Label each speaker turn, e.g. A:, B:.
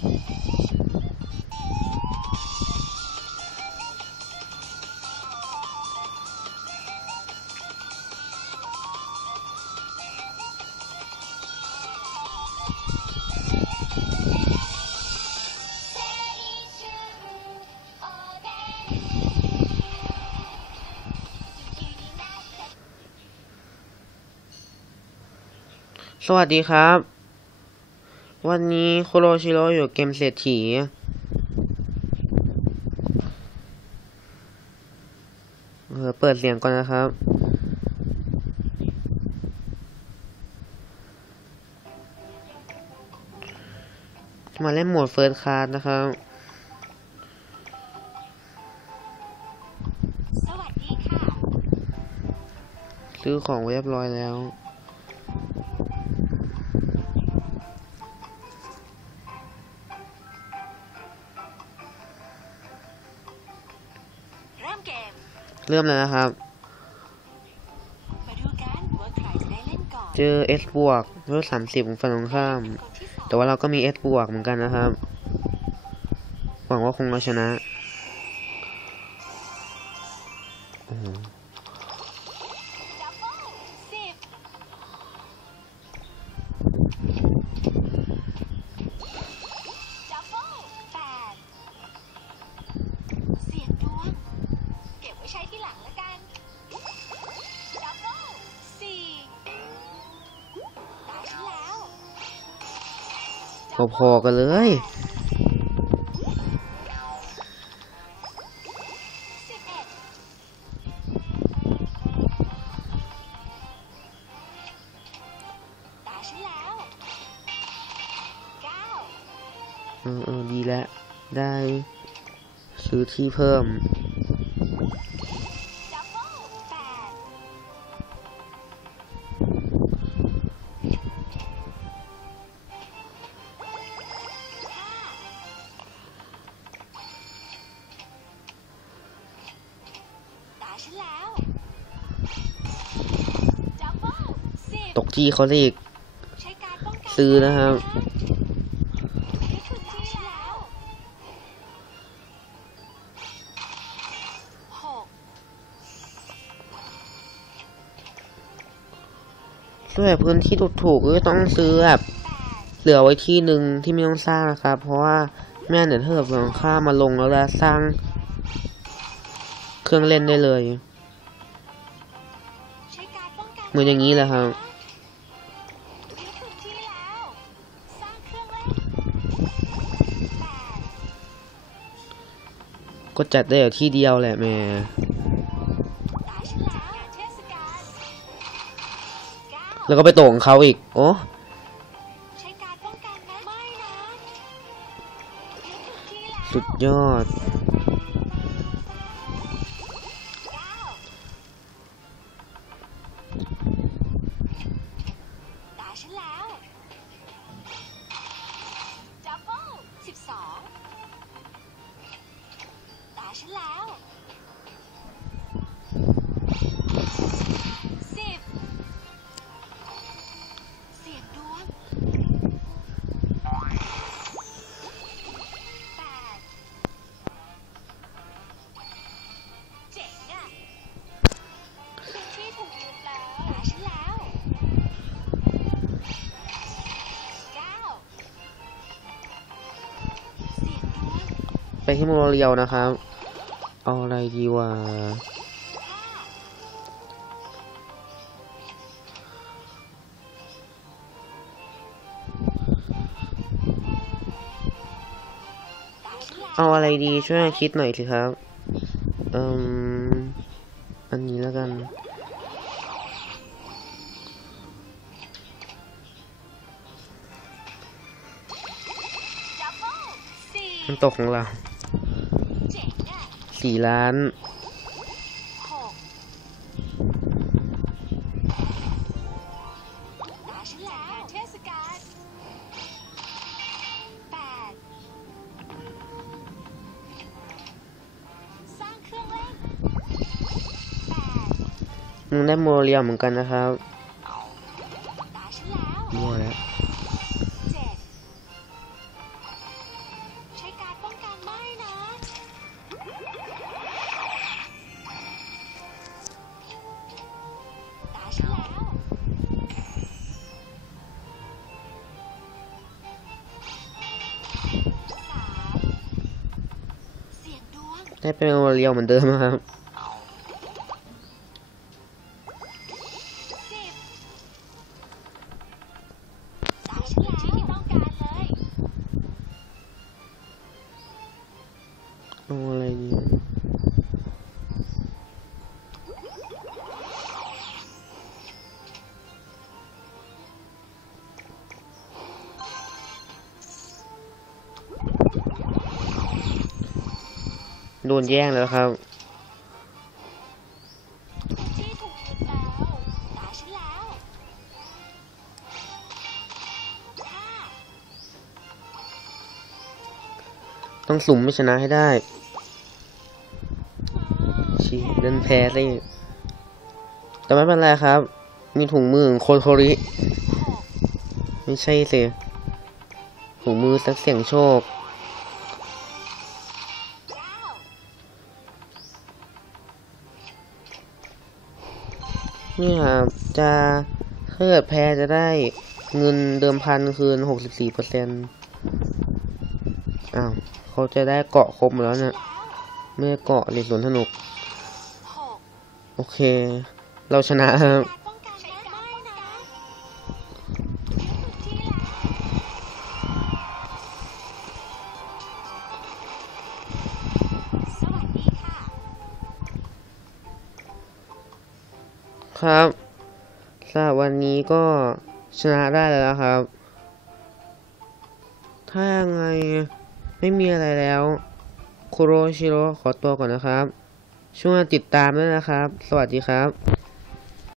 A: สวัสดีครับ วันนี้โคโรชิโร่อยู่เกมเศรษฐีเออเปิดเสียงก่อนนะครับ มาเล่นโหมดเฟิร์สคลาสนะครับ
B: สวัสดีค่ะ
A: ซื้อของไว้เรียบร้อยแล้ว เริ่มแล้วนะครับมาดูกันว่าใครจะได้เล่นก่อนเจอ S บวกเวลสามสิบของฝั่งตรงข้ามคนที่สองแต่ว่าเราก็มี S บวกเหมือนกันนะครับ หวังว่าคงเราชนะ โอ้ ใช้ที่หลังแล้วกันดับเบิ้ลสี่ตายฉันแล้วพอๆกันเลย สิบเอ็ดตายฉันแล้วเก้าเออเออดีแล้ว ได้ซื้อที่เพิ่ม ดับเบิ้ลแปดห้าตายฉันแล้ว ดับเบิ้ลสิบตกที่เขาได้อีกใช้การป้องกันซื้อนะครับ ด้วยพื้นที่ถูกๆก็ต้องซื้อแบบเหลือไว้ที่หนึ่งที่ไม่ต้องสร้างนะครับ เพราะว่าแม่เนี่ยถ้าเกิดฝั่งข้ามาลงแล้วจะสร้าง เครื่องเล่นได้เลยมันเหมือนอย่างนี้แหละครับก็จัดได้อยู่ที่เดียวแหละแม่ แล้วก็ไปตกของเขาอีก โอ้สุดยอด ฉันแล้ว ไปที่โมเรียวนะครับ เอาอะไรดีวะเอาอะไรดีช่วยคิดหน่อยสิครับเอืมอันนี้แล้วกันมันตกของเรา สี่ล้านหกตาฉันแล้วเทศกาลแปดสร้างเครื่องเล่นแปดมึงได้โมโรเรียวเหมือนกันนะครับตาฉันแล้วมั่วแล้ว ให้เป็นโมเรียวเหมือนเดิมนะครับ โดนแย่งแล้วครับต้องสุ่มไม่ชนะให้ได้ชีเดินแพ้สิแต่ไม่เป็นไรครับ มีถุงมือโคโทริ ไม่ใช่สิถุงมือสักเสียงโชค นี่ครับจะถ้าเกิดแพ้จะได้เงินเดิมพันคืนหกสิบสี่เปอร์เซ็นต์อ้าวเขาจะได้เกาะครบแล้วเนี่ยไม่เกาะเลยสวนสนุก โอเค เราชนะครับ ครับสำหรับวันนี้ก็ชนะได้แล้วครับ ถ้ายังไงไม่มีอะไรแล้วคุโรชิโร่ขอตัวก่อนนะครับ ช่วยติดตามด้วยนะครับ สวัสดีครับ